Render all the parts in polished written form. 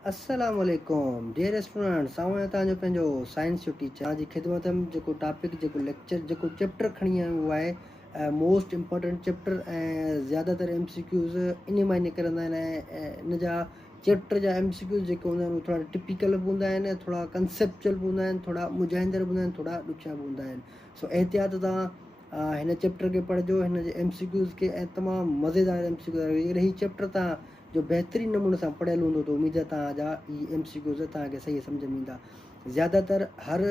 अस्सलाम वालेकुम dear students, आऊं तव्हांजो पंहिंजो साइंस जो टीचर तव्हांजी ख़िदमत में जेको टॉपिक जेको लेक्चर जेको चैप्टर खणी आयो उहो आहे मोस्ट इम्पोर्टेंट चैप्टर ऐं ज़्यादातर MCQs इन मां निकिरंदा आहिनि ऐं इन जा चैप्टर जा MCQs जेके हूंदा आहिनि उहे थोरा टिपिकल बि हूंदा आहिनि, थोरा कंसेप्चुअल बि हूंदा आहिनि, थोरा मुझाईंदड़ बि हूंदा आहिनि, थोरा ॾुखिया बि हूंदा आहिनि। सो एहतियात तव्हां हिन चैप्टर खे पढ़िजो, हिन जे MCQs खे, ऐं तमामु मज़ेदार MCQs अगरि हीउ चैप्टर तव्हां जो बेहतरीन नमूने सां पढ़ियल हूंदो तो उम्मीद है तव्हांजा MCQs तव्हांखे सही सम्झ में ईंदा। ज़्यादातर हर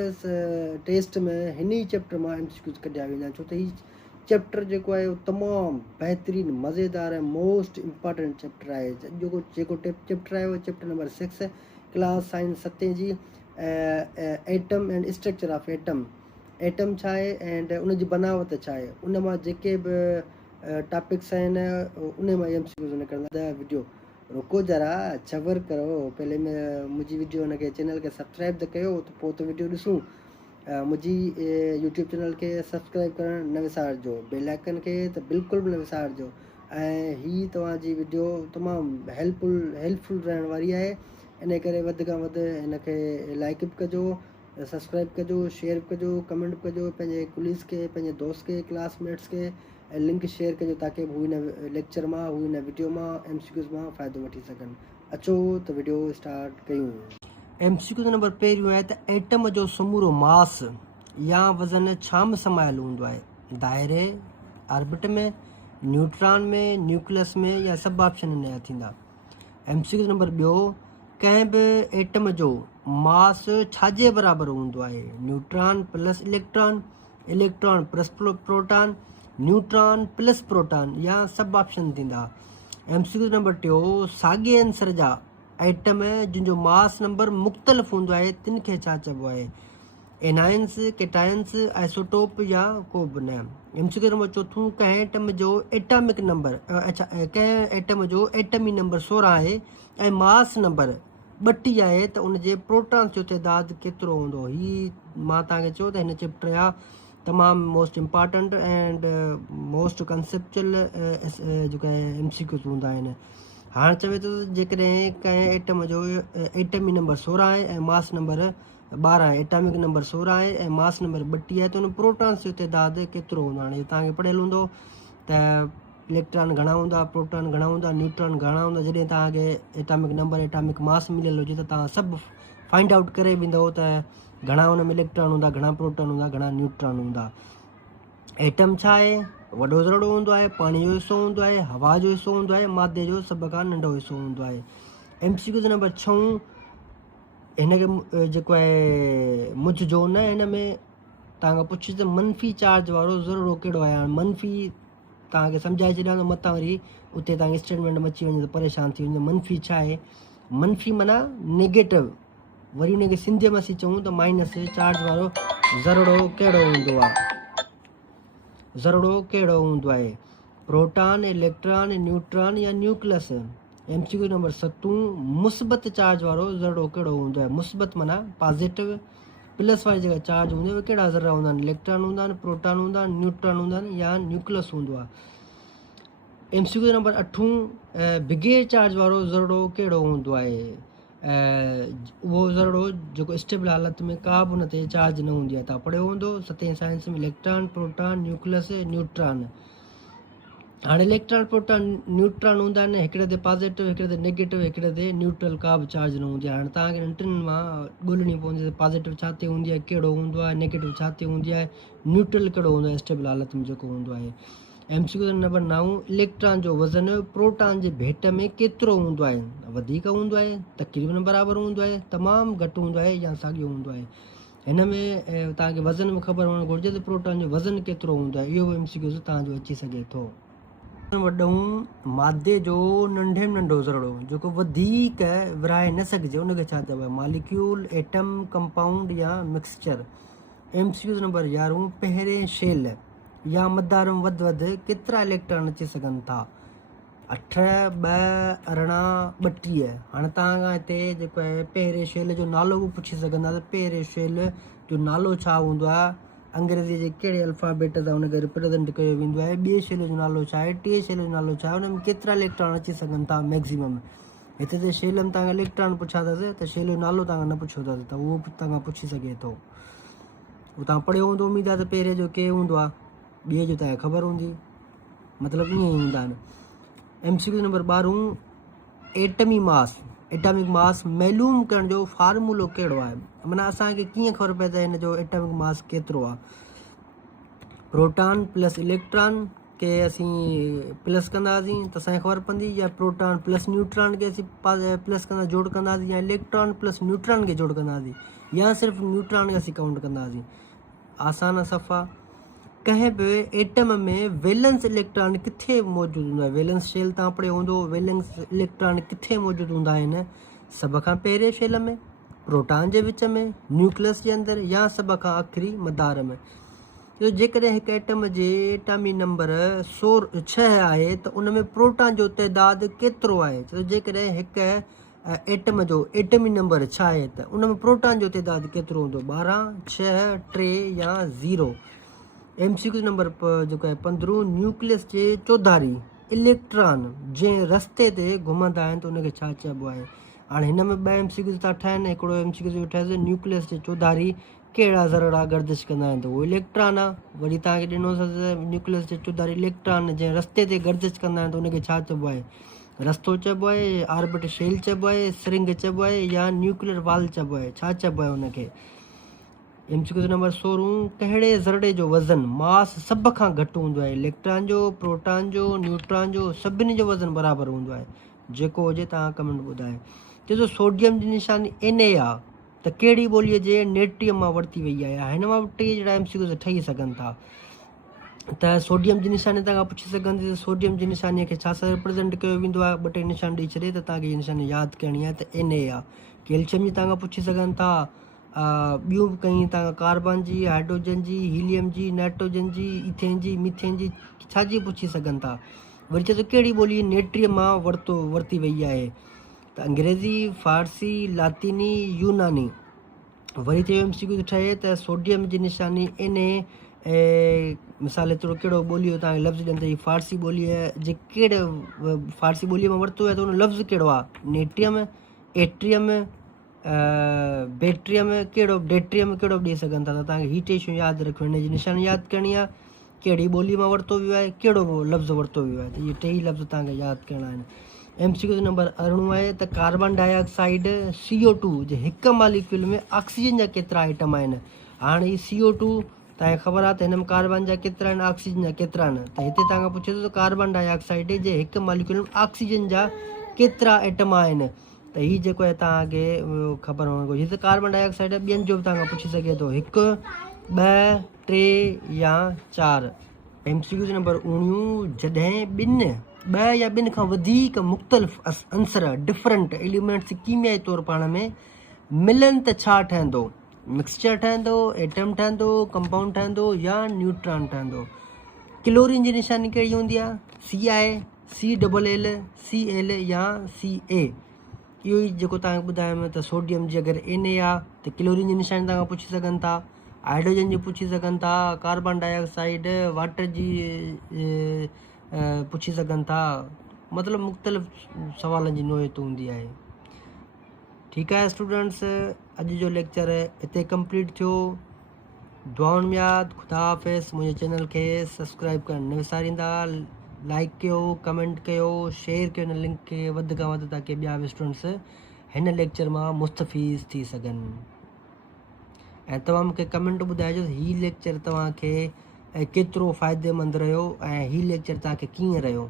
टेस्ट में हिन ई चैप्टर मां MCQs कढिया वेंदा आहिनि, छो त हीउ चैप्टर जेको आहे उहो तमामु बहितरीनु मज़ेदार ऐं मोस्ट इम्पॉर्टेंट चैप्टर आहे। जेको चैप्टर आहे उहो चैप्टर नंबर 6 क्लास साइंस 7 जी atom and structure of atom. Atom छा आहे एंड उनजी बनावट छा आहे, उन मां जेके बि टॉपिक्स आहिनि उन मां MCQs निकिरंदा। वीडियो रुको जरा, सबर करो, पहले मुंहिंजी वीडियो हुनखे चैनल खे सब्सक्राइब त कयो त पोइ त वीडियो ॾिसूं। मुंहिंजी यूट्यूब चैनल खे सब्सक्राइब करणु न विसारिजो, बेल आइकन खे त बिल्कुलु बि न विसारिजो। ऐं हीअ तव्हांजी वीडियो तमामु हेल्पफुल रहण वारी आहे, इन करे वधि खां वधि हिनखे लाइक बि कजो, सब्सक्राइब कजो, शेयर बि कजो, कमेंट बि कजो, पंहिंजे कुलीस खे, पंहिंजे दोस्त खे, क्लासमेट्स खे लिंक शेयर कजो ताकी हू हिन लेक्चर मां, हू हिन वीडियो मां, MCQs मां फ़ाइदो वठी सघनि। अचो त वीडियो स्टार्ट कयूं। MCQ नंबर पहिरियों आहे त एटम जो समूरो मास या वज़न छा में समायल हूंदो आहे? दायरे, ऑर्बिट में, न्यूट्रॉन में, न्यूक्लियस में, या सभु ऑप्शन इन थींदा। MCQ नंबर ॿियो, कंहिं बि एटम जो मास छाजे बराबरि हूंदो आहे? Neutron plus electron, electron plus proton, neutron plus proton, या सभु ऑप्शन थींदा। MCQ नंबर टियों, साॻिए आंसर जा एटम जिन जो मास नंबर मुख़्तलिफ़ हूंदो आहे तिन खे छा चइबो आहे? एनायंस, केटायंस, आइसोटोप, या को बि न। MCQ नंबर चोथों, कंहिं एटम जो एटॉमिक नंबर कंहिं एटम जो एटमी नंबर 16 आहे ऐं मास नंबर 32 आहे त उनजे प्रोटॉन्स जो तइदाद केतिरो हूंदो? हीअ मां तव्हांखे चयो त हिन चैप्टर जा तमामु most important and most conceptual जेके MCQs हूंदा आहिनि। हाणे चवे थो जेकॾहिं कंहिं एटम जो एटमी नंबर 16 आहे ऐं मास नंबर 12 आहे, एटॉमिक नंबर 16 आहे ऐं मास नंबर 32 आहे त उन प्रोटॉन्स जो तइदाद केतिरो हूंदो? हाणे तव्हांखे पढ़ियल हूंदो त इलेक्ट्रॉन घणा हूंदा, प्रोटॉन घणा हूंदा, न्यूट्रॉन घणा हूंदा। जॾहिं तव्हांखे एटॉमिक नंबर, एटॉमिक मास मिलियल हुजे त तव्हां सभु फाइंड आउट करे वेंदव त घणा हुन में इलेक्ट्रॉन हूंदा, घणा प्रोटॉन हूंदा, घणा न्यूट्रॉन हूंदा। एटम छा आहे? वॾो ज़रड़ो हूंदो आहे, पाणी जो हिसो हूंदो आहे, हवा जो हिसो हूंदो आहे, मादे जो सभ खां नंढो हिसो हूंदो आहे। MCQ नंबर 6, हिनखे जेको आहे मुझिजो न, हिन में तव्हांखां पुछे त मनफ़ी चार्ज वारो ज़रड़ो कहिड़ो आहे? हाणे मनफ़ी तव्हांखे सम्झाए छॾियां त मथां वरी उते तव्हांखे स्टेटमेंट में अची वञे त परेशान थी वञे। मनफ़ी छा आहे? मनफ़ी माना नेगेटिव, वरी हुनखे सिंधीअ में असीं चऊं त माइनस चार्ज वारो ज़रड़ो कहिड़ो हूंदो आहे? ज़रड़ो कहिड़ो हूंदो आहे? प्रोटॉन, इलेक्ट्रॉन, न्यूट्रॉन, या न्यूक्लियस। MCQ नंबर 7, मुस्बत चार्ज वारो ज़रड़ो कहिड़ो हूंदो आहे? मुस्बत माना पॉजिटिव, प्लस वारी जगह चार्ज हूंदी आहे, उहे कहिड़ा ज़रा हूंदा आहिनि? इलेक्ट्रॉन हूंदा आहिनि, प्रोटॉन हूंदा आहिनि, न्यूट्रॉन हूंदा आहिनि, या न्यूक्लियस हूंदो आहे। MCQ नंबर 8, बिगेर चार्ज वारो ज़रड़ो कहिड़ो हूंदो आहे? उहो ज़रड़ो जेको स्टेबल हालत में का बि उन ते चार्ज न हूंदी आहे। तव्हां पढ़ियो हूंदो 7वीं साइंस में, इलेक्ट्रॉन, प्रोटॉन, न्यूक्लियस, न्यूट्रॉन। हाणे इलेक्ट्रॉन, प्रोटॉन, न्यूट्रॉन हूंदा आहिनि, हिकिड़े ते पॉजिटिव, हिकिड़े ते नेगेटिव, हिकिड़े ते न्यूट्रल, का बि चार्ज न हूंदी आहे। हाणे तव्हांखे इन टिनि मां ॻोल्हणी पवंदी त पॉजिटिव छा ते हूंदी आहे, कहिड़ो हूंदो आहे, नेगेटिव छा ते हूंदी आहे, न्यूट्रल कहिड़ो हूंदो आहे, स्टेबल हालत में जेको हूंदो आहे। MCQ नंबर 9, इलेक्ट्रॉन जो वज़न प्रोटॉन जे भेट में केतिरो हूंदो आहे? वधीक हूंदो आहे, तक़रीबन बराबरि हूंदो आहे, तमामु घटि हूंदो आहे, या साॻियो हूंदो आहे? हिन में तव्हांखे वज़न में ख़बर हुअणु घुरिजे त प्रोटॉन जो वज़न केतिरो हूंदो आहे। इहो बि MCQ तव्हांजो अची सघे थो। वॾो मादे जो नंढे में नंढो ज़रड़ो जेको वधीक विरहाए न सघिजे उनखे छा चइबो आहे? मालिक्यूल, एटम, कंपाउंड, या मिक्सचर। MCQ नंबर 11, पहिरें शेल या मदार में वधि वधि केतिरा इलेक्ट्रॉन अची सघनि था? 8, 2, 18, 32। हाणे तव्हां हिते जेको आहे पहिरें शेल जो नालो बि पुछी सघंदा त पहिरें शेल जो नालो छा हूंदो आहे? अंग्रेज़ी जे कहिड़े अल्फ़ाबेट सां हुनखे रिप्रेज़ेंट कयो वेंदो आहे? ॿिए शेल जो नालो छा आहे? टे शेल जो नालो छा आहे? हुन में केतिरा इलेक्ट्रॉन अची सघनि था मैक्सिमम? हिते त शेल में तव्हांखे इलेक्ट्रॉन पुछा अथसि त शेल जो नालो तव्हां न पुछियो अथसि, त उहो तव्हां पुछी सघे थो। उहो तव्हां पढ़ियो हूंदो उमेद आहे त पहिरें जो के हूंदो आहे, ॿिए जो तव्हांखे ख़बर हूंदी, मतिलबु ईअं ई हूंदा आहिनि। MCQ नंबर 12, एटमी मास, एटॉमिक मास मालूम करण जो फार्मूलो कहिड़ो आहे? माना असांखे कीअं ख़बर पए त हिन जो एटॉमिक मास केतिरो आहे? प्रोटॉन प्लस इलेक्ट्रॉन के असीं प्लस कंदासीं त असांखे ख़बर पवंदी, या प्रोटॉन प्लस न्यूट्रॉन खे असीं प्लस कंदा जोड़ कंदासीं, या इलेक्ट्रॉन प्लस न्यूट्रॉन खे जोड़ कंदासीं, या सिर्फ़ु न्यूट्रॉन खे असीं काउंट कंदासीं। आसान सफ़ा। कंहिं बि एटम में वैलेंस इलेक्ट्रॉन किथे मौजूदु हूंदो आहे? वैलेंस शेल तव्हां पढ़ियो हूंदो, वैलेंस इलेक्ट्रॉन किथे मौजूदु हूंदा आहिनि? सभ खां पहिरें शेल में, प्रोटॉन जे विच में, न्यूक्लियस जे अंदरि, या सभ खां आख़िरी मदार में। जो जेकॾहिं हिकु एटम जे एटॉमी नंबर 6 आहे त उन में प्रोटॉन जो तइदादु केतिरो आहे? छो जेकॾहिं हिकु एटम जो एटमी नंबर 6 आहे त उन में प्रोटॉन जो तइदादु केतिरो हूंदो? 12, 6, 3 या 0। MCQ नंबर जेको आहे 15, न्यूक्लियस जे चौधारी इलेक्ट्रॉन जंहिं रस्ते ते घुमंदा आहिनि त उनखे छा चइबो आहे? हाणे हिन में 2 MCQ था ठहनि। हिकिड़ो MCQ ठहियसि न्यूक्लियस जे चौधारी कहिड़ा ज़रड़ा गर्दिश कंदा आहिनि, त उहो इलेक्ट्रॉन आहे। वरी तव्हांखे ॾिनो अथसि न्यूक्लियस जे चौधारी इलेक्ट्रॉन जंहिं रस्ते ते गर्दिश कंदा आहिनि त उनखे छा चइबो आहे? रस्तो चइबो आहे, ऑर्बिट शेल चइबो आहे, सिरिंग चइबो आहे, या न्यूक्लियर वाल चइबो आहे? छा चइबो आहे उनखे? MCQ नंबर 16, कहिड़े ज़रड़े जो वज़न मास सभ खां घटि हूंदो आहे? इलेक्ट्रॉन जो, प्रोटॉन जो, न्यूट्रॉन जो, सभिनी जो वज़न बराबरि हूंदो आहे? जेको हुजे तव्हां कमेंट ॿुधाए। चए थो सोडियम जी निशानी Na आहे त कहिड़ी ॿोलीअ जे नेट्रियम मां वरिती वई आहे? हिन मां 3 जहिड़ा MCQ ठही सघनि था। त सोडियम जी निशानी तव्हां पुछी सघंदी, त सोडियम जी निशानीअ खे छा सां रिप्रेज़ेंट कयो वेंदो आहे? 2 टे निशान ॾेई छॾे त तव्हांखे इहा निशानी यादि करणी आहे त Na आहे। कैल्शियम जी तव्हां पुछी सघनि था, ॿियूं बि कई तव्हां कार्बन जी, हाइड्रोजन जी, हीलियम जी, नाइट्रोजन जी, इथेन जी, मीथेन जी, छा जी पुछी सघनि था। वरी चए थो कहिड़ी ॿोली नेट्रियम मां वरिती वई आहे? त अंग्रेज़ी, फारसी, लातीनी, यूनानी। वरी चयो MCQ ठहे त सोडियम जी निशानी Na, मिसाल थोरो कहिड़ो ॿोली तव्हांखे लफ़्ज़ ॾियनि त हीअ फारसी ॿोली आहे, जे कहिड़े फारसी ॿोलीअ मां वरितो आहे त उन लफ़्ज़ कहिड़ो आहे? नेट्रियम, एट्रियम, बैट्रियम, कहिड़ो डेट्रियम कहिड़ो ॾेई सघनि था? त तव्हांखे हीअ टे शयूं यादि रखियो, हिन जी निशानी यादि करणी आहे, कहिड़ी ॿोली मां वरितो वियो आहे, कहिड़ो लफ़्ज़ वरितो वियो आहे। त इहे 3 लफ़्ज़ तव्हांखे यादि करणा आहिनि। MCQ नंबर 18 आहे त कार्बन डाइऑक्साइड CO2 जे हिकु मालिक्यूल में ऑक्सीजन जा केतिरा आइटम आहिनि? हाणे हीअ CO2 तव्हांखे ख़बर आहे त हिन में कार्बन जा केतिरा आहिनि, ऑक्सीजन जा केतिरा आहिनि? त हिते तव्हांखां पुछे थो त कार्बन डाइऑक्साइड जे हिकु मालिक्यूल में ऑक्सीजन जा केतिरा आइटम आहिनि? त हीअ जेको आहे तव्हांखे ख़बर हुअणु घुरिजे। हीअ त कार्बन डाइऑक्साइड ॿियनि जो बि तव्हांखां पुछी सघे थो, 1, 2, 3 या 4। MCQ नंबर 19, जॾहिं 2 या 2 खां वधीक मुख़्तलिफ़ अंसर डिफरेंट एलिमेंट्स कीमियाई तौरु पाण में मिलनि त छा ठहंदो? मिक्सचर ठहंदो, एटम ठहंदो, कंपाउंड ठहंदो, या न्यूट्रॉन ठहंदो? क्लोरीन जी निशानी कहिड़ी हूंदी आहे? Ci, CLL, Cl या Ca? इहो ई जेको तव्हांखे ॿुधायोमांव त सोडियम जी अगरि Na आहे त क्लोरीन जी निशानी तव्हां पुछी सघनि था, हाइड्रोजन जी पुछी सघनि था, कार्बन डाइऑक्साइड, वाटर जी पुछी सघनि था। मतिलबु मुख़्तलिफ़ सवालनि जी नोयत हूंदी आहे। ठीकु आहे स्टूडेंट्स, अॼु जो लेक्चर हिते कंप्लीट थियो। दुआउनि में यादि, ख़ुदा हाफ़िज़। मुंहिंजे चैनल खे सब्सक्राइब करणु न विसारींदा, लाइक कयो, कमेंट कयो, शेयर कयो हिन लिंक खे वधि खां वधि, ताकी ॿिया बि स्टूडेंट्स हिन लेक्चर मां मुस्तफ़ीज़ थी सघनि। ऐं तव्हां मूंखे कमेंट ॿुधाइजो हीउ लेक्चर तव्हांखे केतिरो फ़ाइदेमंद रहियो ऐं हीउ लेक्चर तव्हांखे कीअं रहियो।